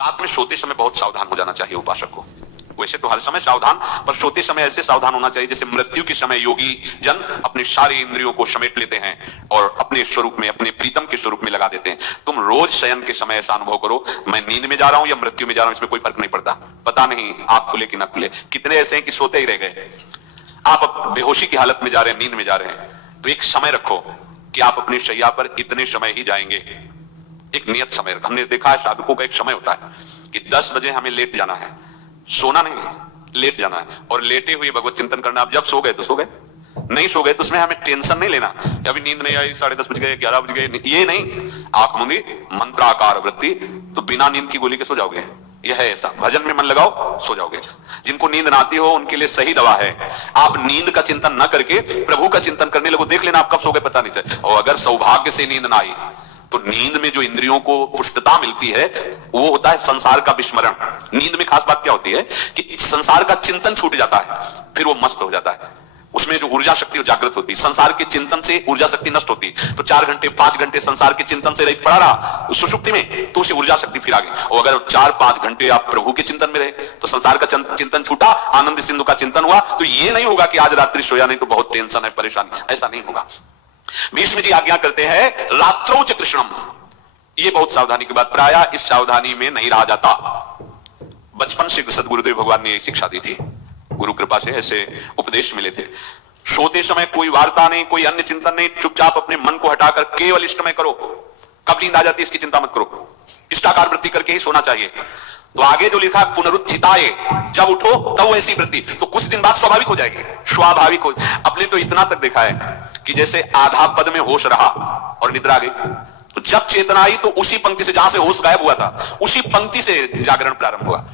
रात में सोते समय बहुत सावधान हो जाना चाहिए उपासक को। वैसे तो हर समय सावधान, पर सोते समय ऐसे सावधान होना चाहिए जैसे मृत्यु के समय योगी जन अपनी सारी इंद्रियों को समेट लेते हैं और अपने स्वरूप में, अपने प्रीतम के स्वरूप में लगा देते हैं। तुम रोज शयन के समय ऐसा अनुभव करो, मैं नींद में जा रहा हूं या मृत्यु में जा रहा हूं, इसमें कोई फर्क नहीं पड़ता। पता नहीं आंख खुले कि ना खुले। कितने ऐसे हैं कि सोते ही रह गए। आप अब बेहोशी की हालत में जा रहे हैं, नींद में जा रहे हैं, तो एक समय रखो कि आप अपनी शैया पर इतने समय ही जाएंगे। एक नियत समय रखो। हमने देखा है साधकों का एक समय होता है कि 10 बजे हमें लेट जाना है, सोना नहीं, लेट जाना है और लेटे हुए भगवत चिंतन करना। आप जब सो गए तो सो गए, नहीं सो गए तो उसमें हमें टेंशन नहीं लेना। अभी नींद नहीं आई, 10:30 बज गए, 11 बज गए, ये नहीं। आंख मूंदी, मंत्राकार वृत्ति, तो बिना नींद की गोली के सो जाओगे। यह है ऐसा। भजन में मन लगाओ, सो जाओगे। जिनको नींद ना आती हो उनके लिए सही दवा है, आप नींद का चिंतन न करके प्रभु का चिंतन करने लगो। देख लेना आप कब सो गए पता नहीं चले। और अगर सौभाग्य से नींद ना आई तो नींद में जो इंद्रियों को पुष्टता मिलती है वो होता है संसार का विस्मरण। नींद में खास बात क्या होती है कि संसार का चिंतन छूट जाता है, फिर वो मस्त हो जाता है। उसमें जो ऊर्जा शक्ति जागृत होती है। संसार के चिंतन से ऊर्जा शक्ति नष्ट होती, तो 4 घंटे 5 घंटे संसार के चिंतन से रहित पड़ा रहा सुषुप्ति में, तो उसे ऊर्जा शक्ति फिर आ गई। और अगर 4-5 घंटे आप प्रभु के चिंतन में रहे तो संसार का चिंतन छूटा, आनंद सिंधु का चिंतन हुआ, तो ये नहीं होगा कि आज रात्रि सोया नहीं तो बहुत टेंशन है, परेशानी, ऐसा नहीं होगा। भीष्म जी आज्ञा करते हैं रात्रौ च कृष्णम। ये बहुत सावधानी की बात, प्रायः इस सावधानी में नहीं रहा जाता। बचपन से सदगुरुदेव भगवान ने शिक्षा दी थी, गुरु कृपा से ऐसे उपदेश मिले थे। सोते समय कोई वार्ता नहीं, कोई अन्य चिंतन नहीं, चुपचाप अपने मन को हटाकर केवल इष्टमय करो। कब नींद आ जाती है इसकी चिंता मत करो, इष्टाकार वृत्ति करके ही सोना चाहिए। तो आगे जो लिखा पुनरुत्थिताय, जब उठो तब ऐसी वृत्ति, तो कुछ दिन बाद स्वाभाविक हो जाएगी, स्वाभाविक हो। अपने तो इतना तक देखा है कि जैसे आधा पद में होश रहा और निद्रा आ गई, तो जब चेतना आई तो उसी पंक्ति से जहां से होश गायब हुआ था उसी पंक्ति से जागरण प्रारंभ हुआ।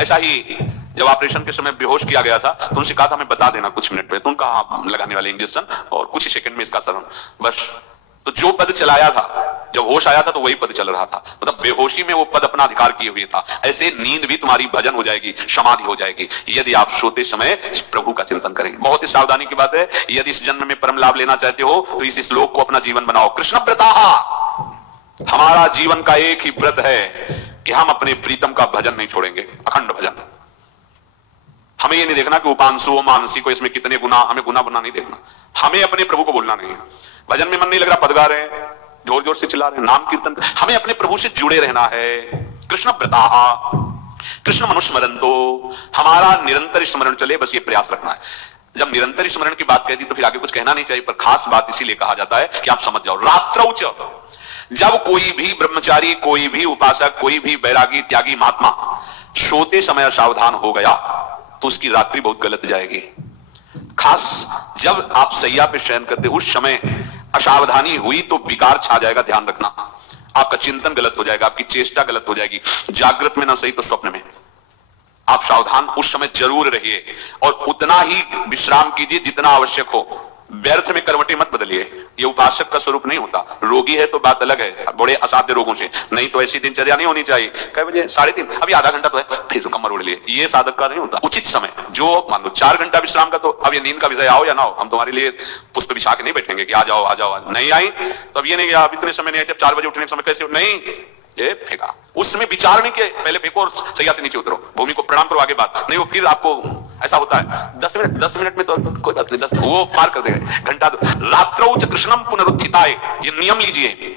ऐसा ही जब ऑपरेशन के समय बेहोश किया गया था तो उनसे कहा था हमें बता देना कुछ मिनट पे, तो उनका आप लगाने वाले इंजेक्शन और कुछ ही सेकंड में इसका शरण, बस। तो जो पद चलाया था, जब होश आया था तो वही पद चल रहा था, मतलब बेहोशी में वो पद अपना अधिकार किए हुए था। ऐसे नींद भी तुम्हारी भजन हो जाएगी, समाधि हो जाएगी, यदि आप सोते समय प्रभु का चिंतन करेंगे। बहुत ही सावधानी की बात है। यदि इस जन्म में परम लाभ लेना चाहते हो तो इस श्लोक को अपना जीवन बनाओ। कृष्ण व्रता, हमारा जीवन का एक ही व्रत है कि हम अपने प्रीतम का भजन नहीं छोड़ेंगे, अखंड भजन। हमें ये नहीं देखना कि उपांशु मानसी को इसमें कितने गुना, हमें गुना बना नहीं देखना। हमें अपने प्रभु को बोलना नहीं है। भजन में मन नहीं लग रहा, पद गा रहे हैं, जोर जोर से चिल्ला रहे हैं, नाम कीर्तन, हमें अपने प्रभु से जुड़े रहना है। कृष्ण व्रता, कृष्ण मनुस्मरंतो, हमारा निरंतर स्मरण चले, बस ये प्रयास रखना है। जब निरंतर स्मरण की बात कहती तो फिर आगे कुछ कहना नहीं चाहिए, पर खास बात इसीलिए कहा जाता है कि आप समझ जाओ। रात्रौ च, जब कोई भी ब्रह्मचारी, कोई भी उपासक, कोई भी बैरागी त्यागी महात्मा सोते समय सावधान हो गया तो उसकी रात्रि बहुत गलत जाएगी। खास जब आप सैया पे शयन करते उस समय असावधानी हुई तो विकार छा जाएगा, ध्यान रखना। आपका चिंतन गलत हो जाएगा, आपकी चेष्टा गलत हो जाएगी, जागृत में ना सही तो स्वप्न में। आप सावधान उस समय जरूर रहिए और उतना ही विश्राम कीजिए जितना आवश्यक हो। व्यर्थ में करवटें मत बदलिए, ये उपासक का स्वरूप नहीं होता। रोगी है तो बात अलग है, बड़े असाध्य रोगों से, नहीं तो ऐसी दिनचर्या नहीं होनी चाहिए। कई बजे 3:30, अभी आधा घंटा तो है, फिर कमर उड़ लिए, ये साधक का नहीं होता। उचित समय, जो मान लो 4 घंटा विश्राम का, तो अब ये नींद का विषय आओ या ना हो, हम तुम्हारे लिए पुष्प बिछा के नहीं बैठेंगे कि आ जाओ आ जाओ। नहीं आई तो अब ये नहीं, अब इतने समय नहीं आए, 4 बजे उठने के समय कैसे, नहीं, ये फेंका। उसमें विचारने के पहले फेंको और सैया से नीचे उतरो, भूमि को प्रणाम करो, आगे बात नहीं। वो फिर आपको ऐसा होता है 10 मिनट में तो कोई बात नहीं, 10 वो पार कर देगा, घंटा दो। रात्रौ च कृष्णम पुनरुत्थिताय, ये नियम लीजिए।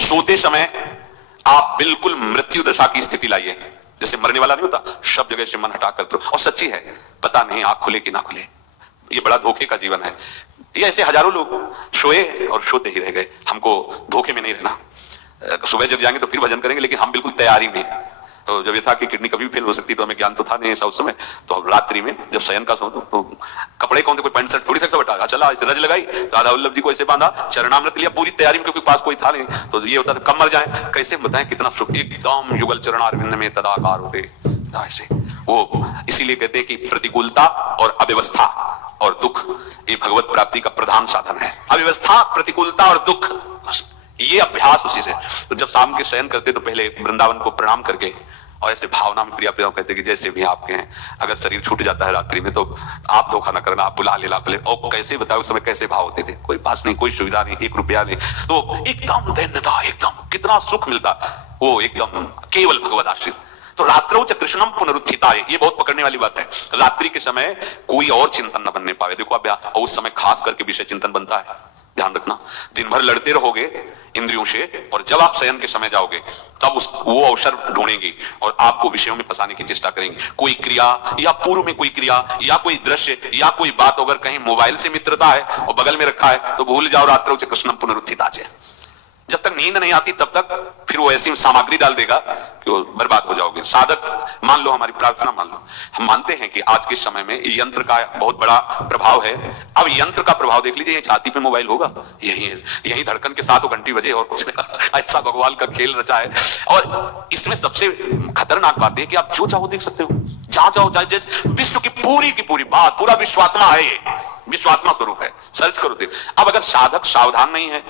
सोते समय आप बिल्कुल मृत्यु दशा की स्थिति लाइए, जैसे मरने वाला नहीं होता, सब जगह से मन हटाकर करो। और सच्ची है, पता नहीं आंख खुले कि ना खुले, ये बड़ा धोखे का जीवन है। ये ऐसे हजारों लोग सोए और सोते ही रह गए। हमको धोखे में नहीं रहना। सुबह जब जाएंगे तो फिर भजन करेंगे, लेकिन हम बिल्कुल तैयारी में। तो जब ये था कि किडनी कभी फेल हो सकती, तो हमें ज्ञान तो था नहीं ऐसा उस समय, तो रात्रि में जब शयन का सो तो कपड़े कौन थे, कोई पैंट शर्ट थोड़ी सा बटा चला, ऐसे रज लगाई, राधा वल्लभ जी को ऐसे बांधा, चरणामृत लिया, पूरी तैयारी में, क्योंकि पास कोई था नहीं। तो ये होता था कब मर जाए, कैसे बताएं कितना सुख, एकदम युगल चरणारविंद में तदाकार होते ऐसे। वो इसीलिए कहते हैं कि प्रतिकूलता और अव्यवस्था और दुख ये भगवत प्राप्ति का प्रधान साधन है। अव्यवस्था, प्रतिकूलता और दुख, ये अभ्यास उसी से। तो जब शाम के शयन करते तो पहले वृंदावन को प्रणाम करके और ऐसे भावना में प्रिया प्रिया कहते हैं कि जैसे भी आपके हैं, अगर शरीर छूट जाता है रात्रि में तो आप धोखा न करना, आप बुला लेना पहले। और कैसे बताओ उस समय कैसे भाव होते थे, कोई पास नहीं, कोई सुविधा नहीं, 1 रुपया नहीं, तो एकदम दैन्यता, एकदम कितना सुख मिलता, वो एकदम केवल भगवद आश्रित। तो रात्रो च कृष्णम पुनरुत्थिताय, ये बहुत पकड़ने वाली बात है। रात्रि के समय कोई और चिंतन न बनने पावे। देखो आप, और उस समय खास करके विषय चिंतन बनता है, ध्यान रखना। दिन भर लड़ते रहोगे इंद्रियों से, और जब आप शयन के समय जाओगे तब वो अवसर ढूंढेंगे और आपको विषयों में फंसाने की चेष्टा करेंगे। कोई क्रिया या पूर्व में कोई क्रिया या कोई दृश्य या कोई बात, अगर कहीं मोबाइल से मित्रता है और बगल में रखा है तो भूल जाओ रात्रो च कृष्णम पुनरुत्थिताय। जब तक नींद नहीं आती तब तक फिर वो ऐसी सामग्री डाल देगा कि वो बर्बाद हो जाओगे। साधक मान लो, हमारी प्रार्थना मान लो, हम मानते हैं कि आज के समय में यंत्र का बहुत बड़ा प्रभाव है। अब यंत्र का प्रभाव देख लीजिए, छाती पे मोबाइल होगा, यही धड़कन के साथ वो घंटी बजे और कुछ नहीं। ऐसा भगवान का खेल रचा है। और इसमें सबसे खतरनाक बात है कि आप जो चाहो देख सकते हो, जहां चाहो, चाहे जैसे विश्व की पूरी बात, पूरा विश्वात्मा है, ये विश्वात्मा स्वरूप है, सर्च करो देख। अब अगर साधक सावधान नहीं है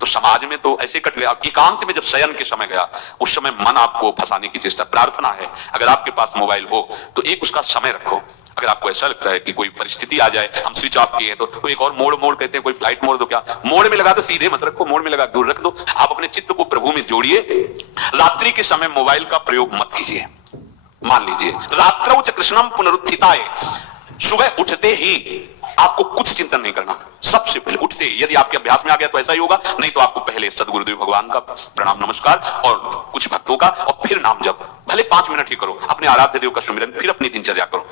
तो समाज में तो ऐसे कट गया। एकांत में जब शयन के समय गया, उस समय मन आपको फंसाने की चेष्टा। प्रार्थना है, अगर आपके पास मोबाइल हो तो एक उसका समय रखो। अगर आपको ऐसा लगता है कि कोई परिस्थिति आ जाए, हम स्विच ऑफ किए तो एक और मोड कहते हैं, कोई फ्लाइट मोड, तो क्या मोड में लगा तो सीधे मत रखो, मोड में लगा दूर रख दो। आप अपने चित्त को प्रभु में जोड़िए। रात्रि के समय मोबाइल का प्रयोग मत कीजिए। मान लीजिए रात्रौ च कृष्णम पुनरुत्थिताय, सुबह उठते ही आपको कुछ चिंतन नहीं करना। सबसे पहले उठते ही, यदि आपके अभ्यास में आ गया तो ऐसा ही होगा, नहीं तो आपको पहले सदगुरुदेव भगवान का प्रणाम नमस्कार और कुछ भक्तों का, और फिर नाम जप। भले 5 मिनट ही करो, अपने आराध्य देव का सुमिरन, फिर अपनी दिनचर्या करो।